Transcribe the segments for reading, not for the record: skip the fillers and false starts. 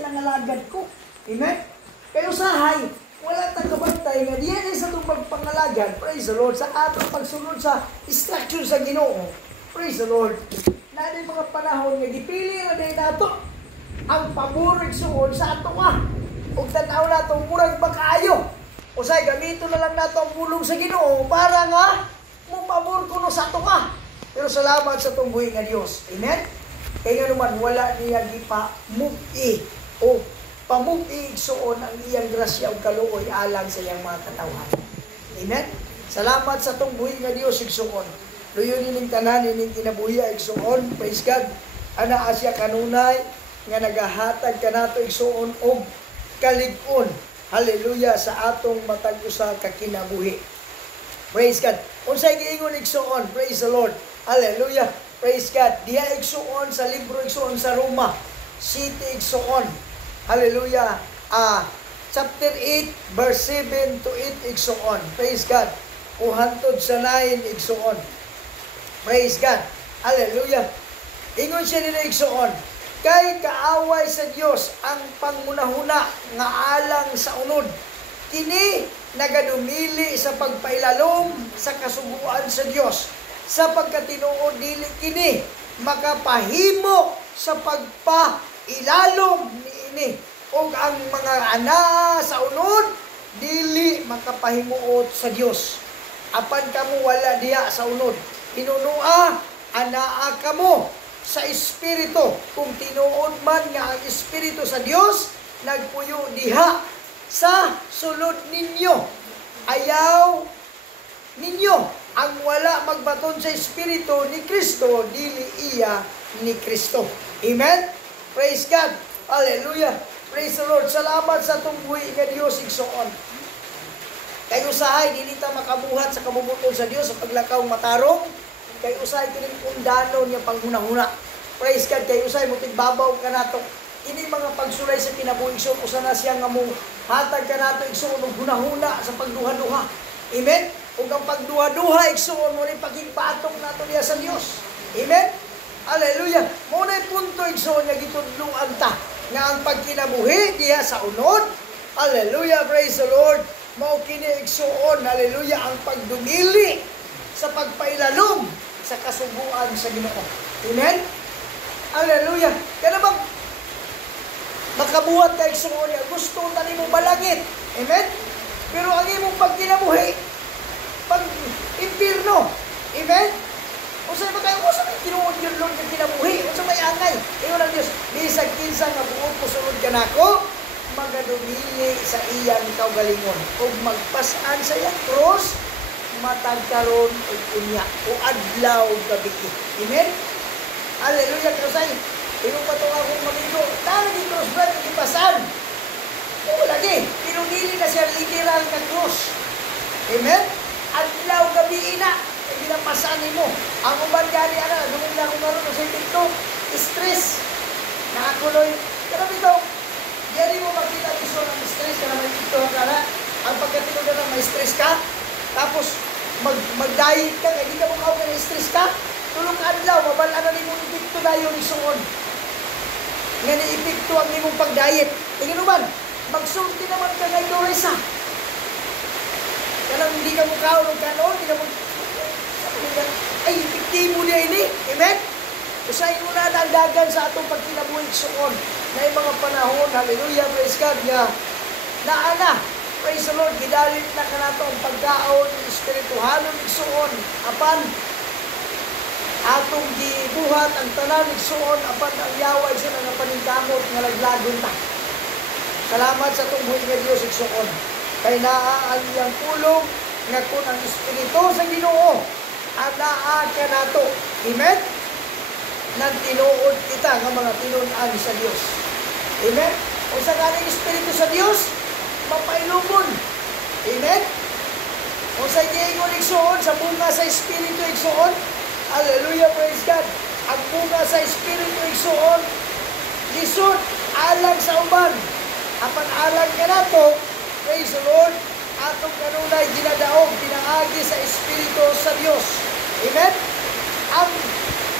nangalagad ko. Amen? Kayo sahay, wala tang kabantay nga diyan sa itong pagpangalagad, praise the Lord, sa atong pagsunod sa instruction sa Ginoo. Praise the Lord. Na din mga panahon nga gipili na din nato ang paborog suod sa ato nga. Ug tan-aw nato murag makaayo. Usay gamito na lang nato ang pulong sa Ginoo para nga mo pabor kuno sa ato nga. Pero salamat sa itong buhi nga Dios. Amen? Kaya nga naman wala niya gipa-mugi o pamugi igsuon ang iyang grasya o kaluoy alang sa iyang mga katawan. Amen? Salamat sa itong buhi nga Dios igsuon. Luyon ining tanan ining kinabuhi igsuon. Praise God. Ana asya kanunay nga nagahatag kanato igsuon og kalig-on. Hallelujah sa atong matag usa ka kinabuhi. Praise God. Unsay giingon igsuon? Praise the Lord. Hallelujah. Praise God. Diha igsuon sa libro igsuon sa Roma City igsuon. Hallelujah. Chapter 8 verse 7 to 8 igsuon. Praise God. Uhantod sa 9 igsuon. Praise God. Hallelujah. Ingon siya nila igsuon. Kay kaaway sa Dios ang pangunahuna nga alang sa unod. Kini nagadumili sa pagpailalom sa kasubuan sa Dios. Sa pagkatinuod dili kini makapahimo sa pagpailalom niini. O ang mga ana sa unod dili makapahimuot sa Dios. Apan kamo wala diha sa unod. Hinunua anaa kamo sa Espiritu. Kung tinuod man nga ang Espiritu sa Dios nagpuyo diha sa sulod ninyo. Ayaw ninyo ang wala magbaton sa Espiritu ni Kristo, dili iya ni Kristo. Amen? Praise God. Hallelujah. Praise the Lord. Salamat sa tungbuhi nga Dios igsuon. Kayo sahay, dili ta makabuhat sa kabubuton sa Dios sa paglakaw matarong. Kay usay kining undano niya panghunahuna. Praise God. Kay usay mo tigbabaw ka nato. Ini mga pagsulay sa kinabuhi igsuon usa na siya nga mo hatag ka nato igsuon og hunahuna sa pagduha-duha. Amen. Ug ang pagduha-duha igsuon mo ni pagigpaatok nato diha sa Dios. Amen. Hallelujah. Mo na punto igsuon nga gitudloan ta nga ang pagkinabuhi diha sa unod. Hallelujah. Praise the Lord. Mao kini igsuon. Hallelujah. Ang pagdumili sa pagpailalom sa kasubuan sa Ginoo. Amen? Hallelujah. Kaya bang makabuhat ka igsuon niya, gusto na ni mo balangit. Amen? Pero ang imong pagkinabuhi, pag-impirno. Amen? Usay ba kayo, usay may tinuod yun Lord ng kinabuhi, usay may angay. Iyon ang Diyos, bisag kinsa nga buot pusunod ka na ako, magadumili sa iyang kaugalingon. O magpasan sa iyang cross, matagkaroon o unya o adlaw gabi. Amen? Hallelujah. Krusay, inong pa itong akong mamigo, talagin cross brad ang ipasan. Oo lagi, pinunili na siya literal na cross. Amen? Adlaw gabi ina, ay ginapasan mo. Ang uban gani, nung na akong naroon sa ito, stress, nakakuloy. Pero ito, yan mo makita iso ng stress ka naman ito, ang pagkatino na lang may stress ka, tapos mag-diet ka, hindi ka mukha ka na-stress ka, tulong adlaw, mabalaan na mo ipikto na yun isuon. Nga ni-ipikto ang imong pag-diet. Tingin naman, magsulti naman ka ngay Doresa. Kanang hindi ka mukha o kanon, hindi ka mukha, ay, ipiktibo niya ini. Amen? Usahin mo na dagan sa atong pagkinabuhi isuon. Na yung mga panahon, hallelujah, praise God, nga, naana, praise the Lord, gidalit na ka nato ang pagkaon, espirituhalon, igsuon, apan, atong gibuhat ang tanan, igsuon, apan, ang yaway siya nga paningkamot, nga laglagon ta. Salamat sa itong buhay nga Diyos, igsuon. Kay naa ang iyang pulong, nga kung ang espiritu sa Ginoo, anaa ka nato. Amen? Nang tinuod kita nga mga tinunan sa Diyos. Amen? Kung sa kaning espiritu sa Diyos, mapailubon. Amen? Kung sa iingon igsuon, sa bunga sa Espiritu igsuon, hallelujah, praise God. Ang bunga sa Espiritu igsuon, lisod, alang sa uban. Apan alang ka nato, praise the Lord, atong kanunay ginadaog, pinangagi sa Espiritu sa Diyos. Amen?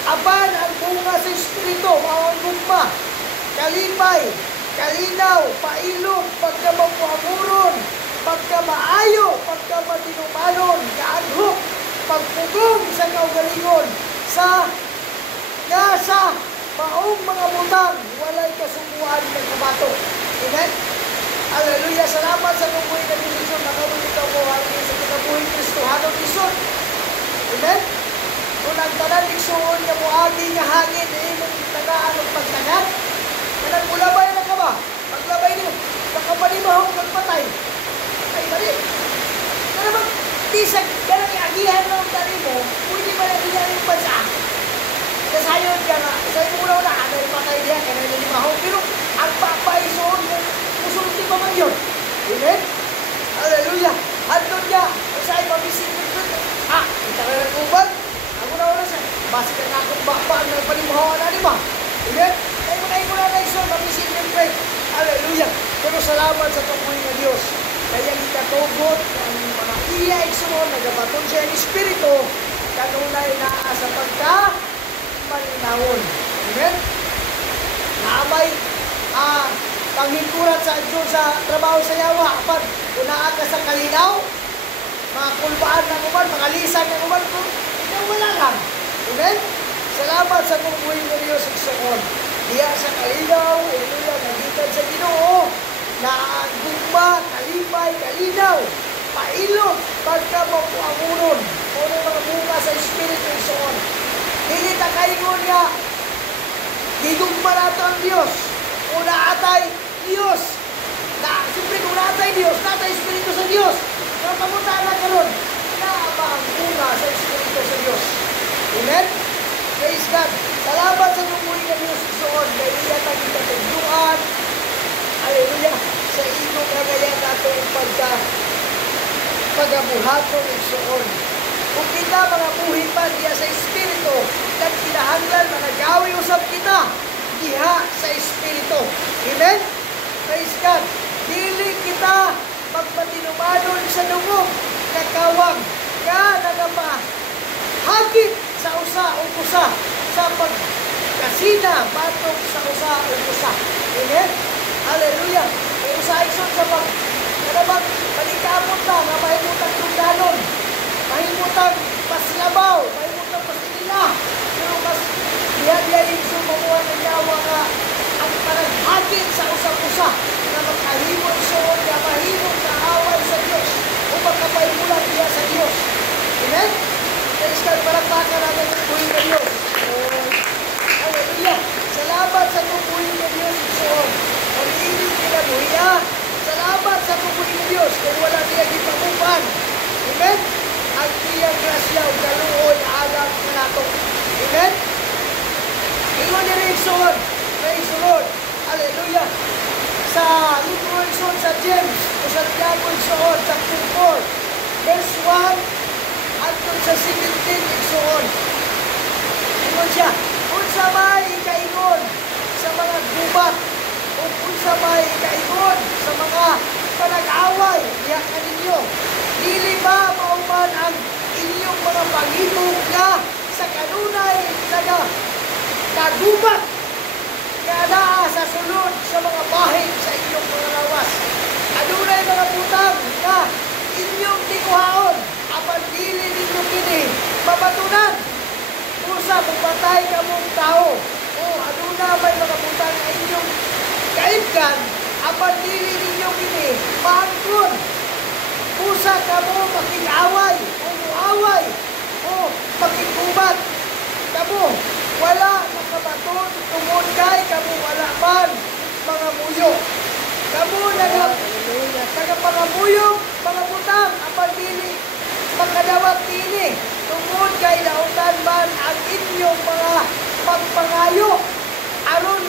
Apan ang bunga sa Espiritu, mao ang gugma, kalipay, pailog, pagka mapuamuron, pagka maayo, pagka matinumanon, kaaghok, pagpugong sa kaugalingon, sa maong mga butang, walay kasumuan ng kabato. Amen? Hallelujah! Salamat sa tungkoy na bilisyon, nakalunod ako hangin sa kinabuhi Kristohanong Lison. Amen? Kung ang tanan iksuon niya mo agi nga hangin, mong tagaan ng pagtagat, kanang ulabay na ka ba? Paglabay niyo, baka panimahong magpatay. Ay, bali. Kaya naman, bisag, ganang iagihan ng tani mo, pwede ba na iyan yung bansa? Kasayon ka nga, sa'yo mo na anay patay niya, kanang nanimahong. Pero, ang papaisuon mo, musulti pa man yun. Amen? Hallelujah! Andun niya, sa'yo mabisig ng ito. Kita ka ng uban. Ako na oras eh. Basi ka nga akong bakbaan ng panimahawan na, di ba? Amen? Kaya mo na yung mula na ison, mabisig ng ito. Hallelujah! Pero salamat sa tungkoy na Diyos. Kaya ikatugot ang mga iya iksunod, nagabaton siya ang Espiritu, kanunay na sa pagka-malinawon. Amen? Naamay, panghikurat sa Diyos sa trabaho sa yawa, kapag unaan ka sa kalinaw, mga kulbaan ng uman, mga lisan ng uman, ikaw wala lang. Amen? Salamat sa tungkoy na Diyos iksunod. Diya sa kalinaw, hallelujah, nagitan sa Ginoo, na gugma, kalipay, kalinaw, pailog, pagka mapuamuron, o mga buka sa Espiritu Isoon. Hindi ta kaingon nga, higugma nato ang Diyos, una atay Diyos, na siyempre kung natay Diyos, natay Espiritu sa Diyos, na pamunta na karon, na ba ang buka sa Espiritu sa Diyos. Amen? Praise God. Salamat sa tungkoy ng Diyos Isoon, kaya iya taging katagduan, hallelujah, sa inong kagaya nato pagabuhaton ng Isoon. Kung kita mga buhin pa diya sa Espiritu, at kinahanglan managawi usap kita diha sa Espiritu. Amen? Praise God. Dili kita magpatinumanon sa dungog na kawang nga nagapahagit sa usa o kusa sa pagkasina batok sa usa o kusa. Amen? Hallelujah. May usa-ison sa kanabang palikapot na nga mahimutang tungdanon, mahimutang pasilabaw, mahimutang pasilila. Pero mas diya-diyain sa mamuha ng yawa nga ang panaghagit sa usap-usa na magkahimot soon na mahimot na away sa Diyos o magkapaimulan niya sa Diyos. Amen? Praise God, palakpakan natin ang buhay ng Diyos. Hallelujah. Salamat sa buhay ng Diyos soon. Pag-ibig kinabuhiya. Salamat sa buhay ng Diyos kung wala niya gipamupan. Amen? Ang iyang grasya o kaluoy alam na nato. Amen? Ingon ni Rizon. Praise the Lord. Hallelujah. Sa libro Rizon sa James o sa Tiago Rizon, chapter 4, verse 1 hanggang sa 17 Rizon. Ingon siya, kung sa may kaingon sa mga gubat o kung sa may kaingon sa mga panag-away, iyak na ninyo. Dili ba mauman ang inyong mga pangitong nga sa kanunay kagubat kada sa sulod sa mga bahid sa inyong mga lawas. Adunay mga putang nga inyong tikuhaon, apan dili ninyo kini mabatunan. Usa magpatay ka mong tao. O aduna may mga putang nga inyong kaibgan, apan dili ninyo kini maangkon. Usa ka mo makig-away o muaway o makigubat. Kamo wala makabaton tungod kay kamo wala man mga muyo. Kamo nagapangabuyog mga butang apan dili makadawat kini tungod kay nautan man ang inyong mga pagpangayo aron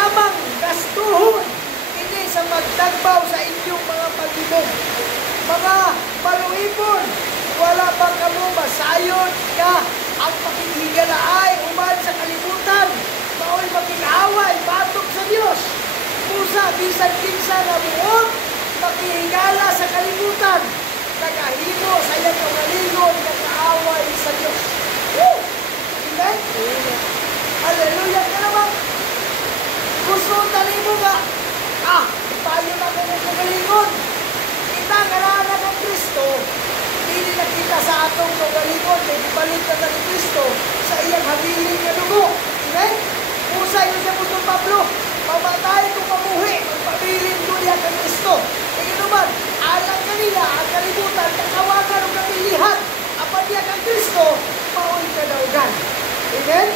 lamang gastuhon ini sa magdagbaw sa inyong mga pag-ibog. Mga paluipon, wala ba kamo masayon ka ang pakikigalaay uman sa kalibutan, mao'y makikaway batok sa Diyos. Pusa, bisan kinsa na buot, makihigala sa kalibutan, nagahimo sa iyang kamalingon, nagkaaway sa Diyos. Woo! Amen? Hallelujah ka naman. Gusto tanin Payo na ko ng kagalingon. Kita nga na ng Kristo, hindi nakita sa atong kagalingon, kaya ibalik na ni Kristo sa iyang habiling na dugo. Amen? Usay ko sa Apostol Pablo, mamatay kung mamuhi, magpabilin ko niya kay Kristo. Kaya naman, alang kanila, ang kalibutan, kakawagan o kapilihan, apan niya kay Kristo, maoy kadaugan. Amen?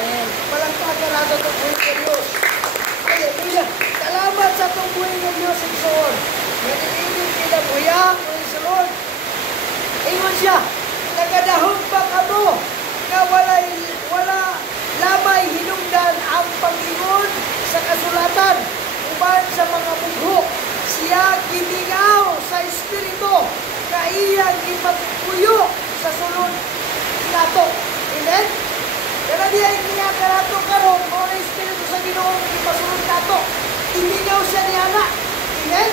Palangkakan natin ang buhay ng Diyos. Hallelujah! Salamat sa itong buhay ng Diyos, Igsoon. Naniinit kinabuya, praise the Lord. Ingon siya, nagadahon pa kamo, na wala lamay hinungdan ang pag-ingon sa kasulatan, uban sa mga bugho. Siya gimingaw sa Espiritu, na iyang ipagpuyo sa sulod nato. Amen? Kaya di ay kinakarato karon, mga Espiritu sa Ginoong ipasulod nato. Imingaw siya ni Ana. Amen?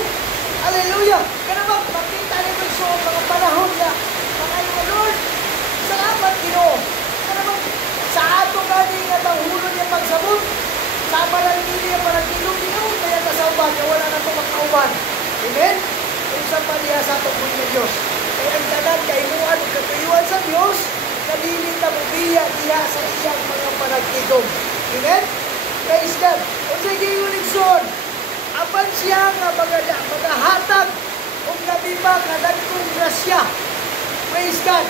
Hallelujah! Kaya naman, makita nito sa mga panahon na mga Lord, salamat Ginoo. Kaya naman, sa ato gani nga mahulog niya pagsabot, sama lang niya para kilong-kilong, kaya kasauban niya, wala na ito makauban. Amen? Kung sa paniya sa itong buhay ng Diyos. Kaya ang tanan, kaimuan, katuyuan sa Diyos, nabili na bubiya niya sa iyang mga panagtigong. Amen? Praise God. O sige, Uligson, apan siya nga magahatag kung nabiba nga nagkong grasya. Praise God.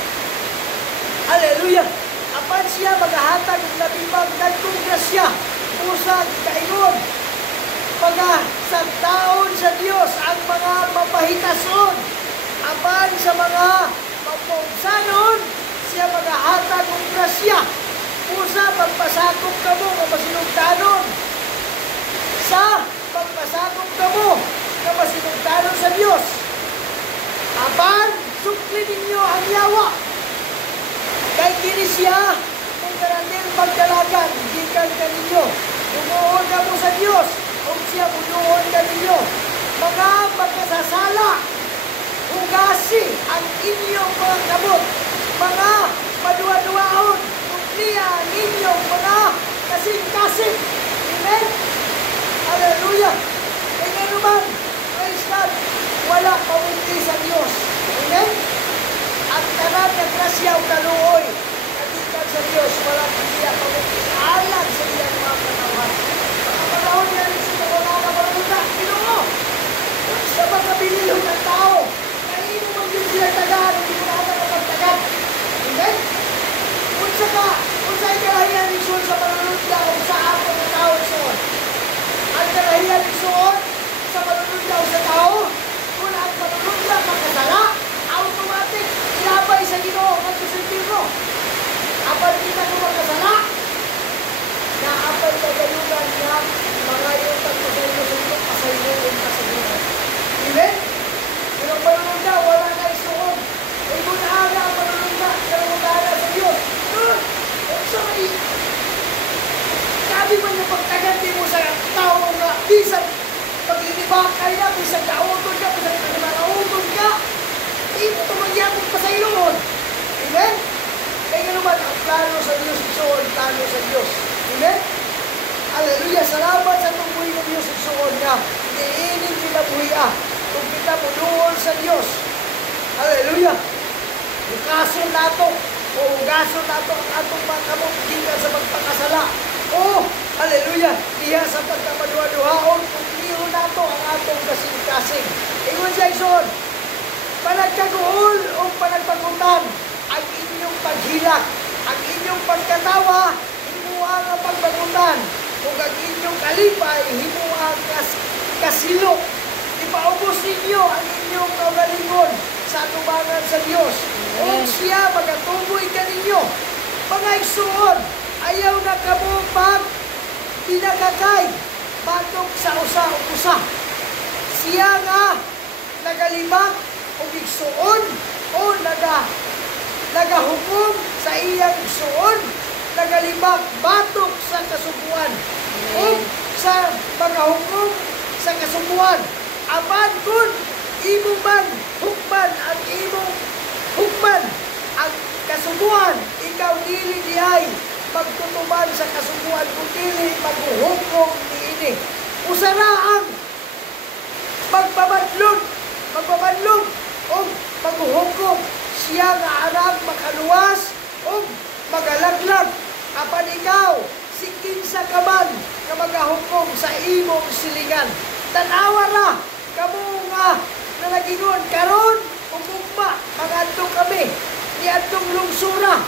Hallelujah. Apan siya magahatag kung nabiba nga nagkong grasya. Pusag kaingon. Sa taon sa Diyos ang mga mapahitason. Apan sa mga mapungsanon, siya magahatag kong grasya. Pusa pagpasakop ka mo nga masinugtanon. Sa pagpasakop ka mo nga masinugtanon sa Diyos. Apan, sukli ninyo ang yawa. Kay kini siya, kung karanin magdalagan, gikan ka ninyo. Umuon ka mo sa Diyos, kung siya umuon ka ninyo. Mga pagkasasala, hugasi ang inyong mga kamot. Mga madua-duaon, niya ninyong mga kasing-kasing. Amen? Hallelujah! Kaya naman, praise God, wala pamunti sa Diyos. Amen? At tanan na grasya o kaluoy, kagitan sa Diyos, wala niya pamunti. Alam sa iyang mga panahon. Mga panahon niya rin siya wala na maruta. Ginoo! Sa magkabilihon ng tao, kanino man din sila tagaan, hindi mo na magtagan. Amen? Kung sa'y kalahiyan ni Sion sa malulod niya o sa ato ng tao Sion. Ang kalahiyan ni Sion sa malulod niya o sa tao, kung ang malulod niya makasala, automatic, ilabay sa Ginoo at sa Ginoo. Apan kita ko makasala, na apan magayunan niya, mga yung pagpasaylo sa Ginoo, pasaylo yung pasaylo. Amen? Kung ang malulod niya, wala na Sion. Ay kung naaga ang malulod niya, kalawagana sa Diyos. Sorry. Sabi mo niya pagtaganti mo sa tao na bisan pag-inibakay na, bisan kautod ka, bisan kautod ka, hindi mo ito magyapong pasayloon. Amen? Kaya naman, ang plano sa Diyos, isuon, plano sa Diyos. Amen? Hallelujah! Salamat sa tungkoy ng Diyos, isuon niya. Iinin kinabuhi kung kita mo doon sa Diyos. Hallelujah! Bukason nato. O ugason nato ang atong mga kamungkingan sa magpakasala. O, hallelujah, diya sa pagkamaduha-duhaon, kumpliho nato ang atong kasing-kasing. Ingon siya, Ison, panagkaguhol o panagpagutan, ang inyong paghilak, ang inyong pagkatawa, himuang ang pagbagutan, kung ang inyong kalipay, himuang kasilo. Ipaubos ninyo ang inyong kaugalingon sa atubangan sa Diyos. Kung siya magatuboy ka ninyo, mga igsuon, ayaw na kamupag pinagagay batok sa usa. Siya nga nagalibak o igsuon o nagahukom sa iyang igsuon, nagalibak batok sa kasubuan o sa magahukom sa kasubuan. Apan kun imo man hukman ang imong hukman ang kasubuan, ikaw dili diay magtutuban sa kasubuan kung dili maghuhukom niini. Usaraang magpabadlog, o maghuhukom siya nga arang makaluwas, o magalaglag. Apan ikaw, si kinsa ka man, nga magahukom sa imong silingan. Tanawa ra, kamo nga nalagingon karon ug ugma mangadto kami ni adtong lungsura,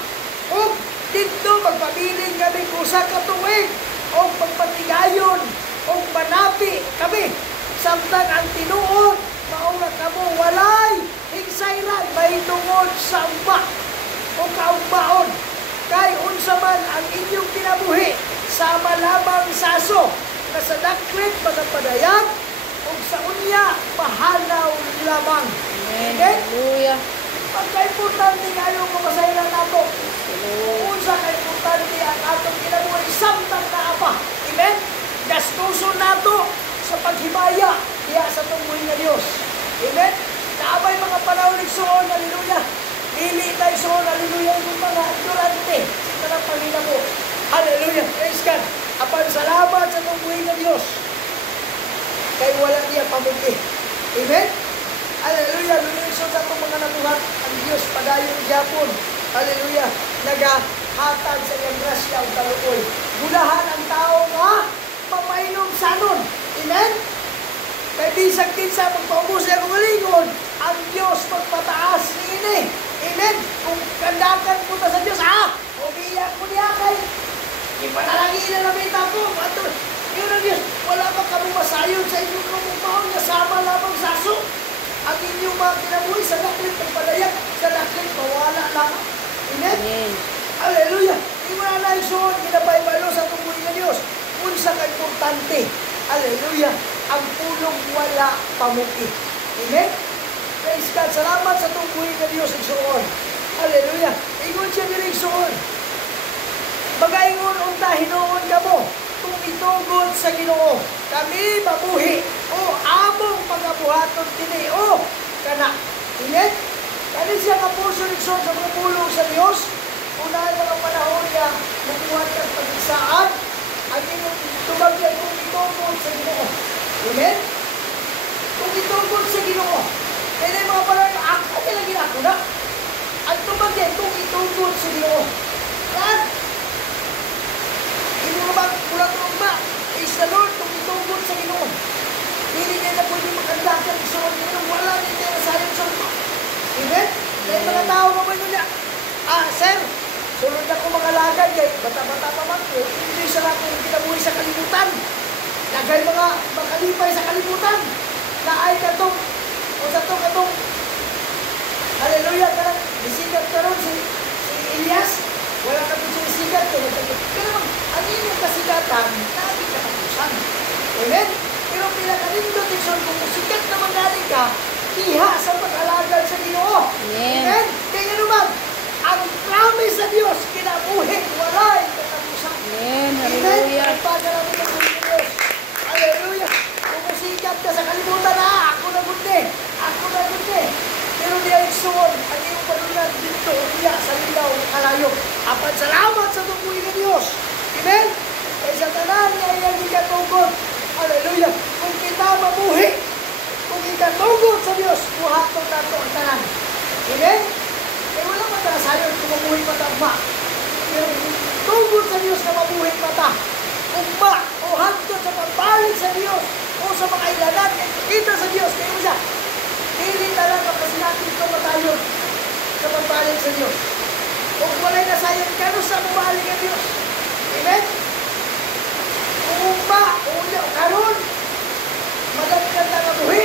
ug dito magpabiling kami usa ka tuig, ug magpatigayon ug manapi kami samtang ang tinuod mao nga kamo walay higsayran mahitungod sa ugma o kaugmaon. Kay unsa man ang inyong kinabuhi sama lamang sa aso na sa daklit magapadayag o sa unya mahalaw lamang. Amen. Okay? Hallelujah. Pagka-importante kayo kumasayran nato. Unsa ka-importante ang atong kinabuhi samtang naapa. Amen? Gastuso nato sa paghimaya diya sa tunggoy nga Dios. Amen? Naabay mga panahon igsoon, hallelujah. Dili tayo igsoon, hallelujah, yung mga ignorante sa tanang panginabo. Hallelujah, praise God. Apan salamat sa tunggoy nga Dios. Kay wala niya pamuti. Amen? Hallelujah, lulusod sa itong mga nabuhat ang Diyos padayon gyapon. Hallelujah, nagahatag sa iyang grasya ang taluoy. Gulahan ang tao nga mamainom sanon. Amen? Kay bisag kinsa magpaubos sa akong lingon, ang Diyos magpataas ni ini. Amen? Kung kandakan po sa Diyos, umiyak ko niya kay ipanalangin na namin ako. Yun ang Diyos, wala pa kami masayon sa inyong kamumahon na sama lamang sa aso. Ang inyong mga kinabuhi sa daklit ng padayag, sa daklit mawala lamang. Amen? Amen. Hallelujah! Di mo na naisuon, ginabaybalo sa tungkol ng Diyos. Unsa ka importante. Hallelujah! Ang pulong wala pamuki. Amen? Praise God! Salamat sa tungkol ng Diyos igsuon. Hallelujah! Ingon siya nila igsuon. Magaingon unta hinoon ka mo, kung itugod sa Ginoo, kami mabuhi, o among pagabuhaton kini, o kana. Amen? Kani siya nga puso nigsoon sa mga pulong sa Dios, unahan mga panahon niya, magbuhat ng pagigsaan, ang inyong tubagyan kung itugod sa Ginoo. Amen? Kung itugod sa Ginoo, kaya na yung mga panahon, ako nilagin ako na. Ang tubagyan kung itugod sa Ginoo. Yan! Hindi mo ba kulat-kulat ba? Praise the Lord, kung itugod sa Ginoo. Hindi niya na pwede makandakan ng suwan niya. Wala niya niya na sayang suwan mo. Amen? Kaya mga tao mo ba niya? Sir, sunod ako makalagad kay bata-bata pa man. Hindi siya na kung kinabuhi sa kalimutan. Nagay mga makalipay sa kalimutan. Naay ka itong, o sa itong, hallelujah, ka lang, isigat ka ron si Elias. Wala ka ito sinisigat. Kaya naman, ang inyong kasigatan, nabi katapusan. Amen? Pero pinakanindot ikson, kung sikat naman natin ka, iha sa pag-alagal sa Ginoo. Amen? Amen? Kaya naman, ang promise sa Diyos, kinabuhin, walay katapusan. Amen. Amen? Hallelujah. Ang pagkarating ng Diyos. Hallelujah. Kung musikat ka sa kalimutan, ako na gundi. Ako na gundi. Pero diya ikson, ang iyong panulan dito, diya sa lilaw, kalayo. Apan salamat sa tungkuhin ng Diyos. Amen? Kaya sa tanan niya iyang ikatugod. Hallelujah. Kung kita mabuhi, kung ikatugod sa Diyos, buhaton nato ang tanan. Amen? Kaya wala pa tayo sayon kung mabuhi pa tagma. Pero tugod sa Diyos na mabuhi pa ta. Ugma o hangtod sa pagbalik sa Diyos o sa mga ilanan, kita sa Diyos. Kaya mo siya, hindi talaga kasi natin ito matayon sa pagbalik sa Diyos. Kung walay na sayon ka, no sa mabalik ang Diyos. Amen? Kung ba, unya o karon, madagdag na nabuhi,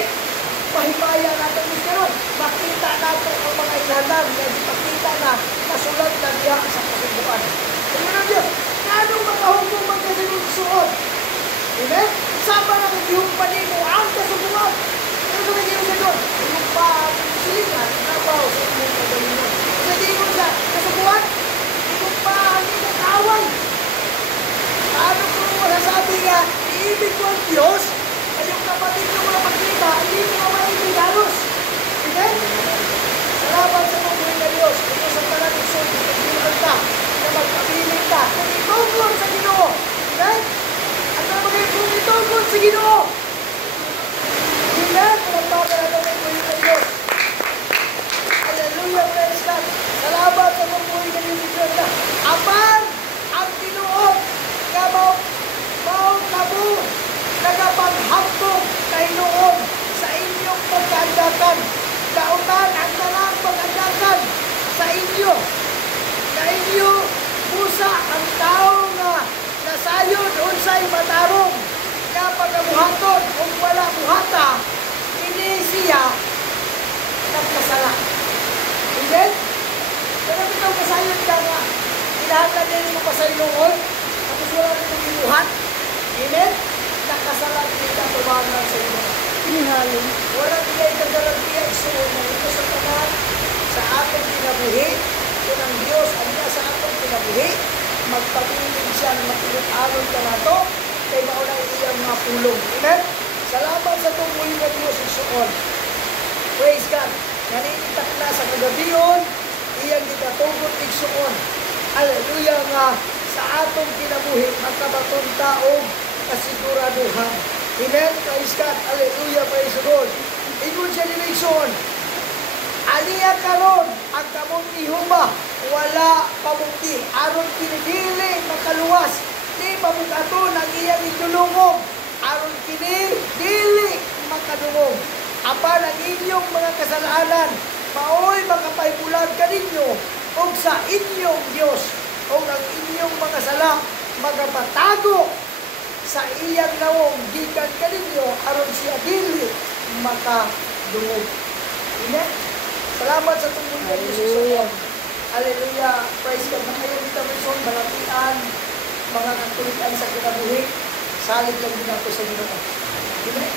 mahimaya natin yung karon, makita natin ang mga ilanan, makita na nasulat na diya sa kasubuan. Amen ang Diyos, anong makahukom ang kasinunsuon? Amen? Sama na kung dihumpa mo ang kasubuan. Ano sa mga sa doon? Yung pa ang silingan, nabaw sa inyong kagalingon. Sa tingin sa kasubuan, yung pa ang inyong kaway. Paano kung masasabi nga, iibig ko ang Diyos, ay yung kapatid ko na makita, hindi mo na maibig halos. Amen? Salamat sa pagbuhin na Diyos. Ito sa talang-isod, pagbuhin ka, na magpabiling ka, kung itugod sa Ginoo. Amen? At na magiging kung itugod sa Ginoo. Amen? Maayon ka nga. Kinahanglan din mo pa sa inuon. Tapos wala rin mong inuhan. Amen? Nakasalat kita tumanan sa inuon. Halin. Wala nila ikagarantiya isuon na ito sa tanan sa atong kinabuhi. Kung ang Diyos ang niya sa atong kinabuhi, magpabiling siya ng matulog-alon ka na ito, kay mauna iyang mga pulong. Amen? Salamat sa tumuloy na Diyos isuon. Praise God. Naninitak na sa kagabiyon, iyang gikatugot igsuon. Hallelujah nga sa atong kinabuhi, makabatong taong kasiguraduhan. Amen? Praise God. Hallelujah. Praise the Lord. Ingon siya ni Nixon, aliya karon ang kamong ihuma, wala pamukti. Aron kinidili makaluwas, di pamukaton ang iyang itulungog. Aron kini, dili makadungog. Apan ang inyong mga kasalanan, maoy makapaybulag ka ninyo, o sa inyong Diyos, o ang inyong mga sala, magapatago sa iyang nawong gikan ka ninyo, aron siya dili makadungog. Amen? Salamat sa tungkol ng Jesus. Hallelujah. Praise God. Nakayon dito Mason, balatian, mga katulitan sa kinabuhi, salig lang din ako sa Ginoo. Amen?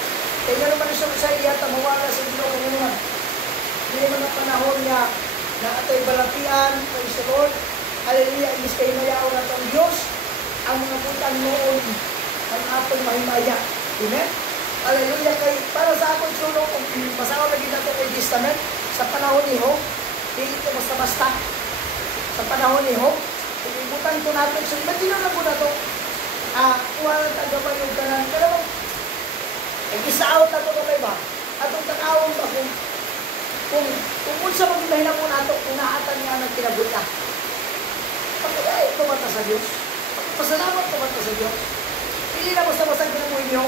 Kaya nga naman siya sa iya, tamawala sa Ginoo ngayon. Hindi naman ang panahon niya na ato'y balatian, praise the Lord. Hallelujah. Inis kayo mayaw na itong Diyos, ang mga putang noon ang atong mahimaya. Amen? Hallelujah. Kay, para sa akong sulong, kung masawa na ginagawa kay Testament, sa panahon ni Job, hindi ito basta-basta. Sa panahon ni Job, ibutan ito natin. So, imagine lang po na ito, walang tagapan yung kanan. Pero, nag-isaot na ito kamay ba? Atong takawang ba kung unsa maginahin mo na ito, kung naatan niya ng kinabuta. Pagkaya ito mata sa Diyos. Pasalamat ko mata sa Diyos. Hindi na basta-basta kinabuhin niyo.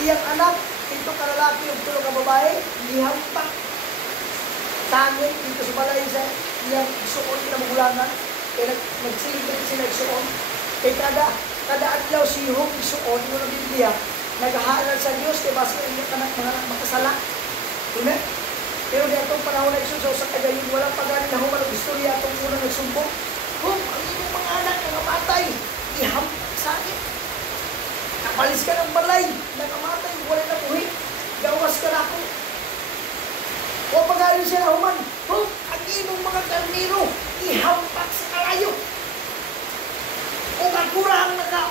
Iyang anak, ito kalalaki, yung tulong ka babae, lihampak. Tangin, dito sa balay sa iyang suon, kinamugulangan. Kaya nagsilig sila suon. Kaya kada adlaw si Job suon, yung Biblia, naghahalal sa Diyos, kaya basta yung anak mga makasala. Amen? Pero di atong panahon na isusaw sa kagayon, walang pagaling na human ang istorya atong unang nagsumbong. Job, ang inyong mga anak na namatay, ihampak sa akin. Kapalis ka ng balay, nakamatay, wala na buhi, gawas ka na ako. O pag-aaral siya na human, ang imong mga karniro, ihampak sa kalayo. O kakurang naka,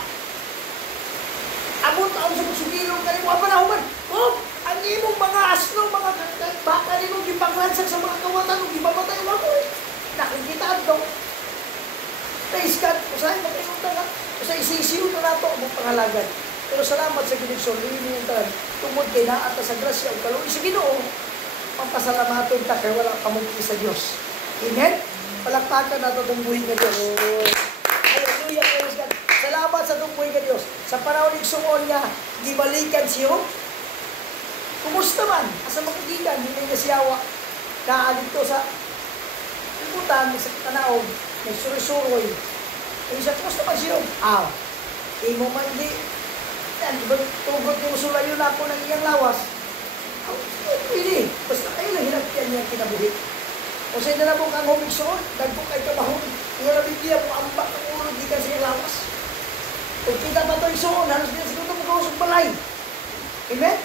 abot ang sumugilong ka rin mo, na human, ang imong mga asno, mga baka rin mong ipaglansag sa mga kawatan, o ipamatay mo ako eh. Nakikitaan to. Praise God, usahin mo kayo ka. Usa isisiyo na nato ang pangalagan. Pero salamat sa Ginoo, rini yung talan. Tungod kay naata sa grasya o kaluoy sa Ginoo, pampasalamaton ta kay wala pamungki sa Dios. Amen? Palakpakan nato itong buhay ng Diyos. Hallelujah, praise God. Salamat sa itong buhay ng Diyos. Sa panahon ng suon niya, gibalikan siyo. Kumusta man? Asa makagigan, hindi na siyawa. Kaalit ko sa ibutan, sa tanaog, may suri-suroy. Ay siya, kumusta man siyo? Imo man di. Yan, tugod yung sulayo na ako ng iyang lawas. Pwede. Basta kayo lang hinagtian niya kinabuhi. O sa inyo na po kang humigsoon, dagpo kay kamahon. Yung nabibigyan mo, ambak ng ulo, di ka siya lawas. Kung kita pa ito igsoon, halos din siguro ito magkawasok balay. Amen?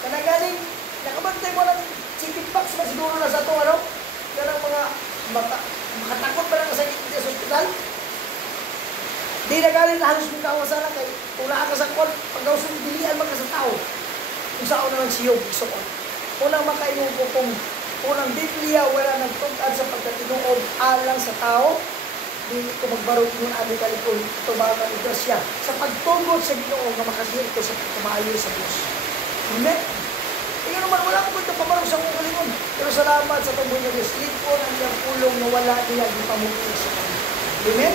Kanagaling, nakabantay mo ng chicken box na siguro na sa ito, ano? Yan ang mga makatakot pa lang sa hospital. Di na galing na halos mong kawasanan kay kung ka sa kwan, pag-gawasong dilian maka sa tao. Kung saan naman siyo, igsoon. Unang makainong ko kung unang Biblia, wala nagtungkad sa pagkatinuod alang sa tao, di ko magbarog yung abi kalikon, tumagan ito siya. Sa pagtungkod sa Ginoo nga makasirto sa pagkamayo sa Diyos. Amen? Tingnan naman, wala ko ito pamarong sa kong kalingon. Pero salamat sa tumboy na Diyos. Likon ang iyang pulong na wala niya di pamukti sa kanya. Amen?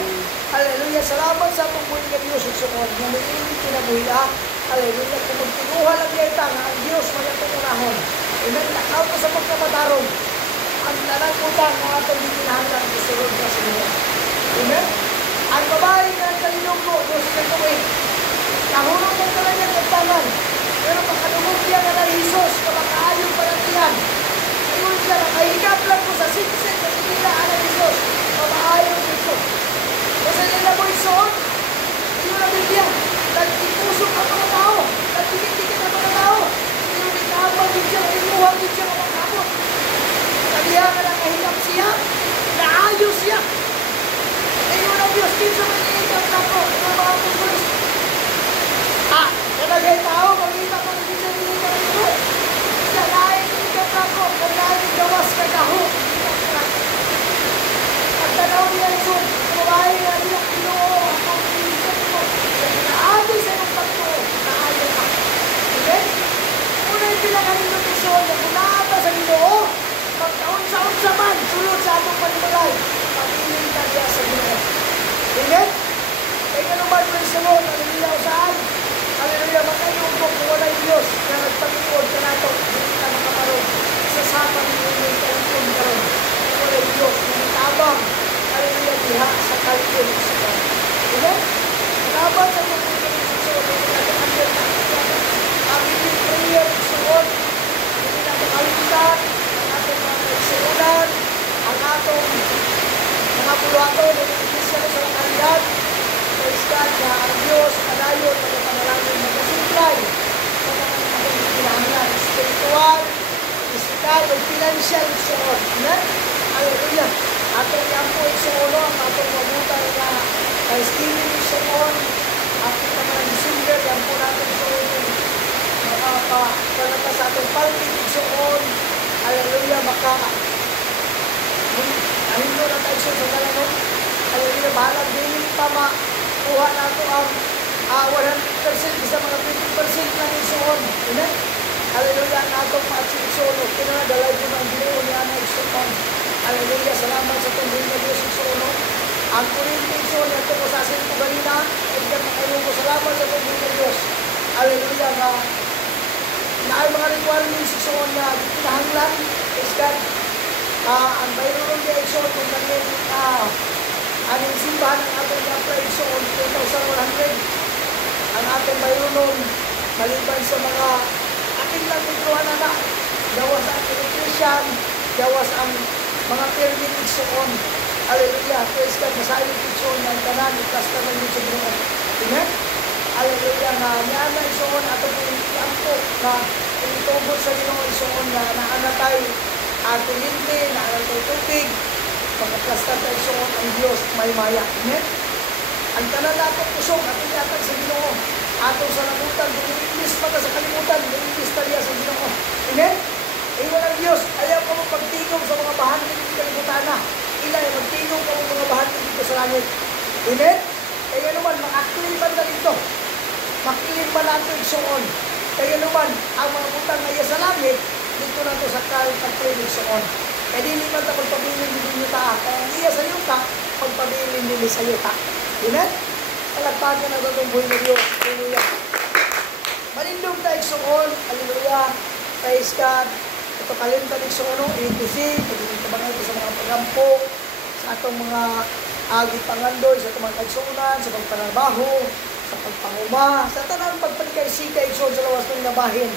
Hallelujah. Salamat sa tumboy na Diyos. Suksuon. Nga may inig kinabuhi. Hallelujah. Kung magtinuha lang niya ita nga ang Diyos may atong unahon. Amen? Nakaw ka sa pagkabatarong. Ang tanang utang na atong bikinahanglan sa sulod na sinura. Amen? Ang babae na kalinong ko, Diyos na ito eh. Nahulong mo talaga ng tangan. Pero makadungog niya na ng Jesus, kamakaayon pa ng iyan. Ayun siya, nakahigap lang ko sa sinsin na inila ng Jesus. Mamaayon the Lord. Hallelujah. Saan? Hallelujah. Makayong kung wala yung Diyos na nagpag-iod ka nato. Hindi ka makamarong. Sasapan mo yung kalipon karon. Kung wala yung Diyos na natabang. Hallelujah. Diha sa kalipon. Amen? Natabang sa mga family prayer, suot, hindi na makalimutan ang atong mga kaisunan, ang atong mga puluhato na nagkisya sa kalidad. Praise God na ang Diyos, kadayon, magpapanalangin, magkasupply sa mga atong kailangan, spiritual, physical, o financial suot. Amen? Hallelujah. Atong yampo suot, ang atong mabutan na Thanksgiving suot, atong mga December, yampo natin suot, makaka sa atong palpig soon. Hallelujah, ano na tayo sa dalanon. Hallelujah, bahalang dili pa makuha na ito ang 100% sa mga 50% na yung soon. Amen? Hallelujah, na itong ma-achieve soon. Kinadalay ko ng Ginoo niya na soon. Hallelujah, salamat sa itong Ginoo Diyos yung soon. Ang kurinting soon, ito ko sa asin ko ganina. Salamat sa itong Ginoo Diyos. Hallelujah, na ay mga requirements isuon na kinahanglan is that ang bayron di isuon kung kanil aning simbahan ang atong i-apply isuon 2,100 ang atong bayron maliban sa mga atin lang itruhan na gawas ang electrician, gawas ang mga permit isuon. Hallelujah, praise God, masayo isuon ng tanan, ikasta ng Diyos sa buong. Amen? Hallelujah, na niana isuon ato ang na itubot sa Ginoo isuon na naanatay kulinti, naanatay tubig, pagkaplastar tayo isuon ang Diyos may maya. Amen? Ang tanan nato pusong ating yatag sa Ginoo. Ato sa namutan, English pa sa kalimutan, English taliya sa Ginoo. Amen? Iwan ang Diyos, ayaw ka mo pagtigong sa mga bahan dito kalimutan na. Ilay, magtigong ka mo mga bahan dito sa langit. Amen? Kaya naman, makaklin ba na dito? Makiling ba natin soon? Kaya naman, ang mga butang na iya sa langit, dito na ito sa pagpiling soon. Kaya di naman ito pagpabilin din yung taa. Kaya ang iya sa yuta, pagpabilin din sa yuta. Amen? Palagpagan na itong buhay na Diyos. Hallelujah. Malindong tayo soon. Hallelujah. Praise God. Ito kalimta din soon. A-to-Z. Pagdating ba ito sa mga pagampo, sa atong mga pangandoy, sa itong mga kagsunan, sa pagpanabaho, sa pagpanguma, sa tanang pagpalikay sika, igsoon sa lawas ng nabahin,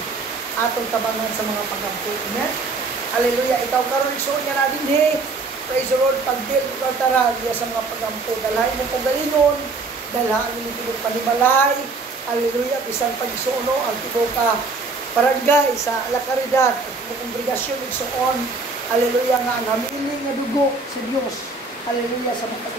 atong tabangan sa mga pagampo. Amen? Hallelujah. Ikaw karon igsoon niya na din, hey. Praise the Lord. Pag-build ko tara, sa mga pagampo. Dalhay mo kong galinon, dalhaan mo yung panimalay. Hallelujah. Bisan pag-igsoon, ang tipo ka barangay sa La Caridad, at kongregasyon igsoon. Hallelujah nga, ang hamiling nga dugo sa Diyos. Hallelujah sa mga